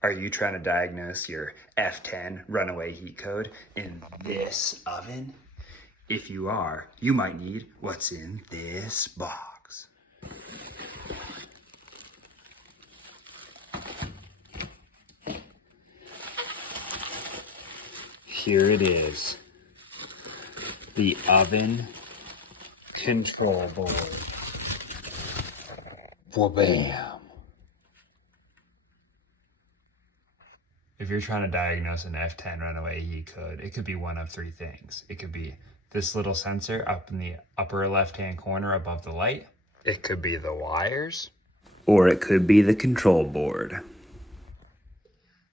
Are you trying to diagnose your F10 runaway heat code in this oven? If you are, you might need what's in this box. Here it is, the oven control board. Wha-bam. If you're trying to diagnose an F10 runaway heat code, it could be one of three things. It could be this little sensor up in the upper left-hand corner above the light. It could be the wires. Or it could be the control board.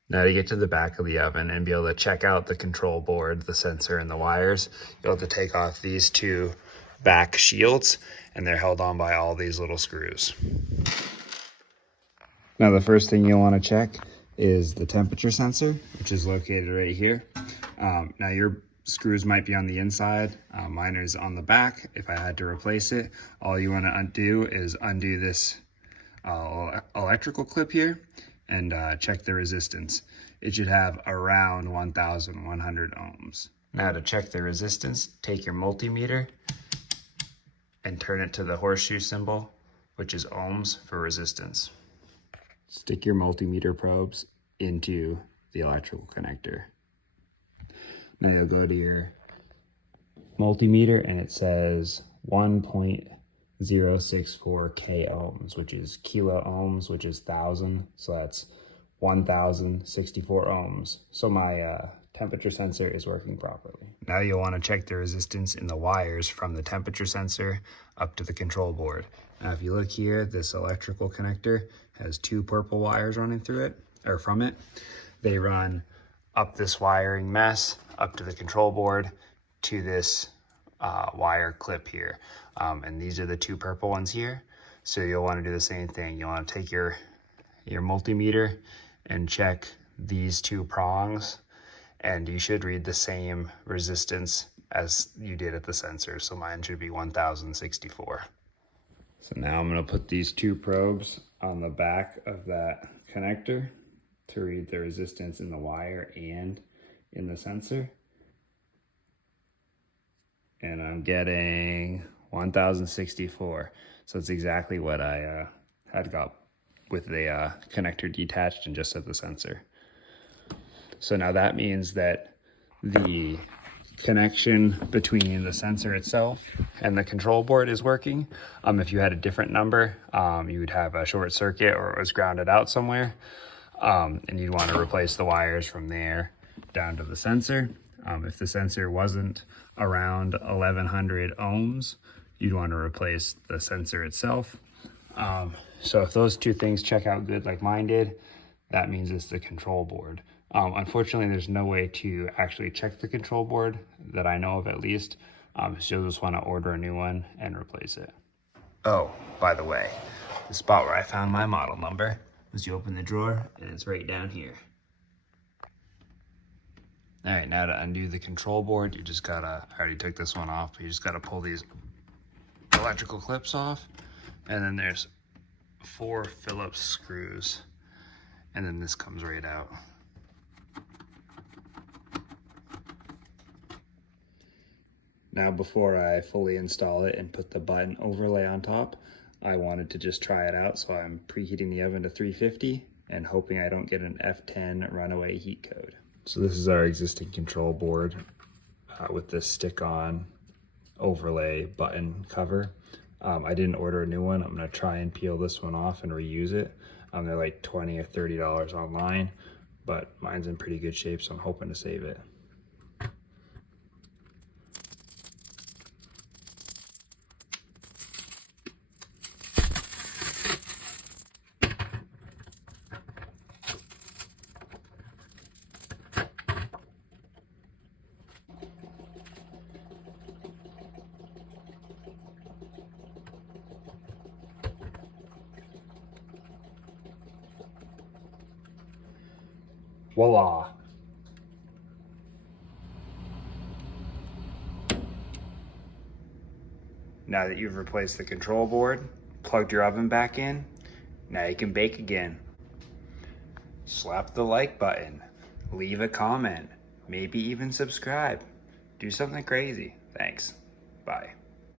Now to get to the back of the oven and be able to check out the control board, the sensor, and the wires, you'll have to take off these two back shields, and they're held on by all these little screws. Now the first thing you'll want to check is the temperature sensor, which is located right here. Now your screws might be on the inside, mine is on the back. If I had to replace it, all you want to undo is undo this electrical clip here and check the resistance. It should have around 1,100 ohms. Now to check the resistance, take your multimeter and turn it to the horseshoe symbol, which is ohms for resistance. Stick your multimeter probes into the electrical connector. Now you'll go to your multimeter and it says 1.064 k ohms, which is kilo ohms, which is 1,000. So that's 1,064 ohms. So my temperature sensor is working properly. Now you'll want to check the resistance in the wires from the temperature sensor up to the control board. Now if you look here, this electrical connector has two purple wires running through it, or from it. They run up this wiring mess, up to the control board, to this wire clip here. And these are the two purple ones here. So you'll want to do the same thing. You'll want to take your multimeter and check these two prongs, and you should read the same resistance as you did at the sensor. So mine should be 1,064. So now I'm going to put these two probes on the back of that connector to read the resistance in the wire and in the sensor. And I'm getting 1,064. So it's exactly what I had got with the connector detached and just at the sensor. So now that means that the connection between the sensor itself and the control board is working. If you had a different number, you would have a short circuit or it was grounded out somewhere. And you'd want to replace the wires from there down to the sensor. If the sensor wasn't around 1,100 ohms, you'd want to replace the sensor itself. So if those two things check out good like mine did, that means it's the control board. Unfortunately, there's no way to actually check the control board that I know of, at least. So you'll just want to order a new one and replace it. Oh, by the way, the spot where I found my model number is you open the drawer and it's right down here. All right, now to undo the control board, you just gotta, I already took this one off, but you just gotta pull these electrical clips off. And then there's 4 Phillips screws. And then this comes right out. Now before I fully install it and put the button overlay on top, I wanted to just try it out. So I'm preheating the oven to 350 and hoping I don't get an F10 runaway heat code. So this is our existing control board with this stick-on overlay button cover. I didn't order a new one. I'm gonna try and peel this one off and reuse it. They're like $20 or $30 online, but mine's in pretty good shape, so I'm hoping to save it. Voila. Now that you've replaced the control board, plugged your oven back in, now you can bake again. slap the like button, leave a comment, maybe even subscribe. Do something crazy. Thanks. Bye.